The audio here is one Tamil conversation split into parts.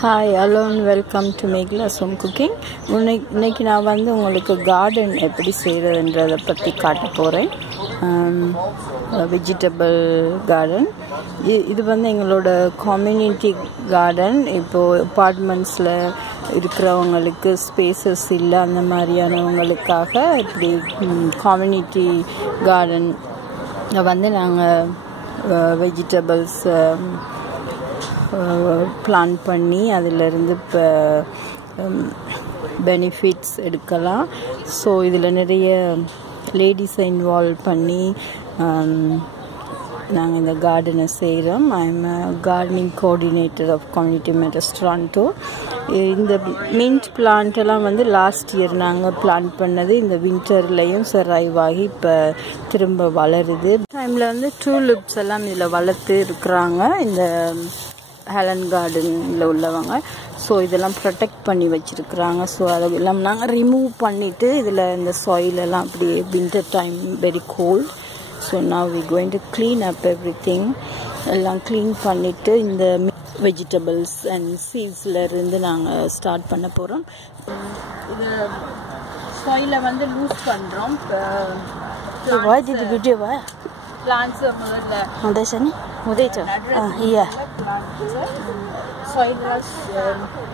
Hi alone welcome to மேக்லாஸ் home cooking இன்னைக்கு இன்னைக்கு நான் வந்து உங்களுக்கு கார்டன் எப்படி செய்கிறதுன்றதை பற்றி காட்ட போகிறேன் வெஜிடபிள் கார்டன் இது வந்து எங்களோட கம்யூனிட்டி கார்டன் இப்போது அப்பார்ட்மெண்ட்ஸில் இருக்கிறவங்களுக்கு ஸ்பேசஸ் இல்லை அந்த மாதிரியானவங்களுக்காக இப்படி கம்யூனிட்டி கார்டன் வந்து நாங்கள் வெஜிடபிள்ஸ் பிளான் பண்ணி அதிலிருந்து இப்போ பெனிஃபிட்ஸ் எடுக்கலாம். ஸோ இதில் நிறைய லேடிஸை இன்வால்வ் பண்ணி நாங்கள் இந்த கார்டனை செய்கிறோம் I am gardening coordinator of community mattress Toronto இந்த மின்ட் பிளான்ட் எல்லாம் வந்து லாஸ்ட் இயர் நாங்கள் பிளான் பண்ணது. இந்த வின்டர்லேயும் சர்வைவ் ஆகி இப்போ திரும்ப வளருது. டைமில் வந்து டூலிப்ஸ் எல்லாம் இதில் வளர்த்து இருக்கிறாங்க. இந்த ஹெலன் கார்டனில் உள்ளவங்க. ஸோ இதெல்லாம் ப்ரொடெக்ட் பண்ணி வச்சுருக்குறாங்க. ஸோ அதை எல்லாம் நாங்கள் ரிமூவ் பண்ணிவிட்டு இதில் இந்த சாயிலெல்லாம் அப்படியே winter time very cold so நான் we going to clean up everything எல்லாம் க்ளீன் பண்ணிவிட்டு இந்த வெஜிடபிள்ஸ் அண்ட் சீட்ஸில் இருந்து நாங்கள் ஸ்டார்ட் பண்ண போகிறோம் இது சாயிலை வந்து லூஸ் பண்ணுறோம் you do why? பிளான்ஸ் முதல்ல. Foundation? Mudita? Uh, ஐயா சாயில்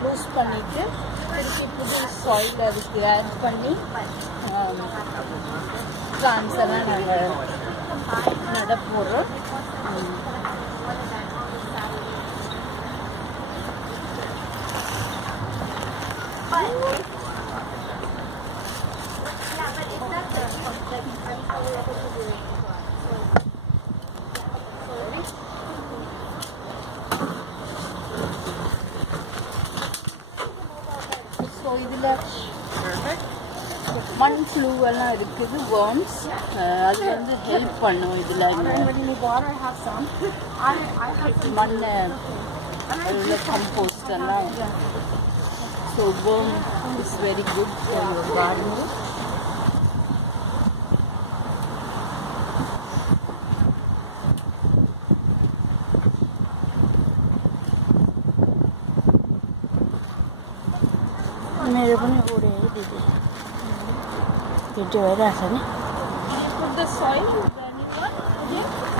லூஸ் பண்ணிவிட்டு திருப்பி புது சாயில் அதுக்கு ஆட் பண்ணி um, பிளான்ஸ் எல்லாம் நாங்கள் நட போடுறோம் ஸோ இதில் மண் ஃப்ளூ எல்லாம் இருக்குது வேர்ம்ஸ் அது வந்து ஹெல்ப் பண்ணும் இதில். மண்ணை உள்ள கம்போஸ்ட் எல்லாம். So worm is very good for your gardening मेरे को नहीं उड़े दीदी वीडियो है रासा ने put the soil anyone again?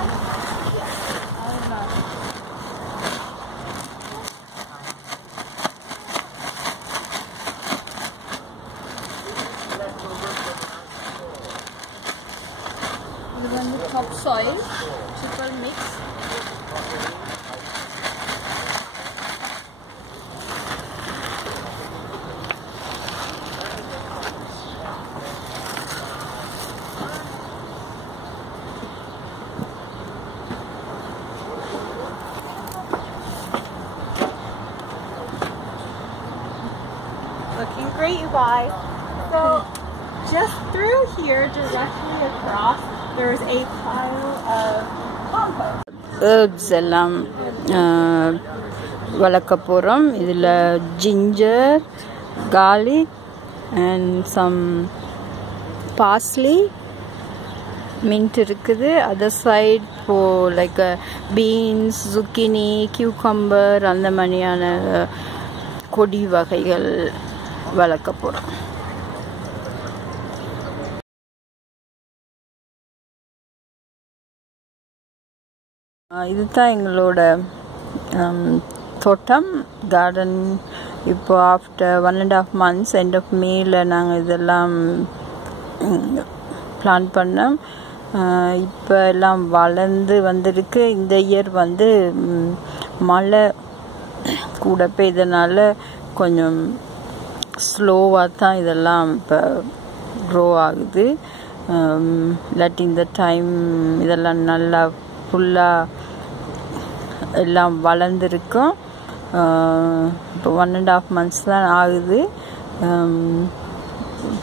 Great, you guys. So, just through here, directly across, there's a pile of compost. Herbs எல்லாம் வளர்க்க போகிறோம் இதில் ginger garlic and some parsley mint இருக்குது அதர் சைட் இப்போ லைக் பீன்ஸ் zucchini கியூக்கம்பர் அந்த மாதிரியான கொடி வகைகள் வளர்க்க போகிறோம் இதுதான் எங்களோட தோட்டம். கார்டன் இப்போ after one and half months end of மேல நாங்கள் இதெல்லாம் பிளான் பண்ணோம். இப்போ எல்லாம் வளர்ந்து வந்திருக்கு. இந்த இயர் வந்து மழை கூட பெய்தனால கொஞ்சம் ஸ்லோவாக தான் இதெல்லாம் இப்போ க்ரோ ஆகுது. இல்லாட்டி இந்த டைம் இதெல்லாம் நல்லா ஃபுல்லாக எல்லாம் வளர்ந்துருக்கும். இப்போ ஒன் அண்ட் ஆஃப் மந்த்ஸ் தான் ஆகுது.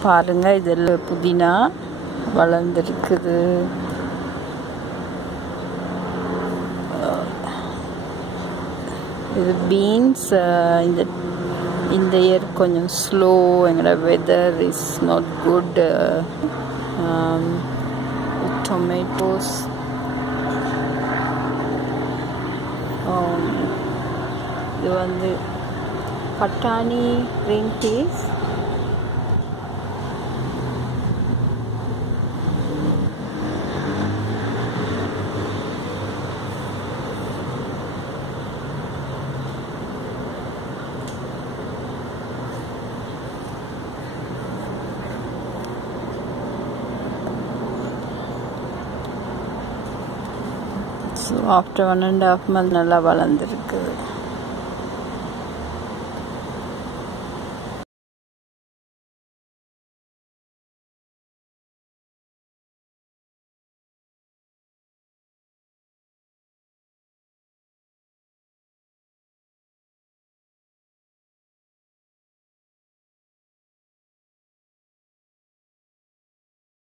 பாருங்கள் இதில் புதினா வளர்ந்துருக்குது. இது பீன்ஸ் இந்த இந்த இயர் கொஞ்சம் ஸ்லோ எங்களோட weather is not good tomatoes இது வந்து பட்டாணி green peas so after one and half month நல்லா வளர்ந்துருக்கு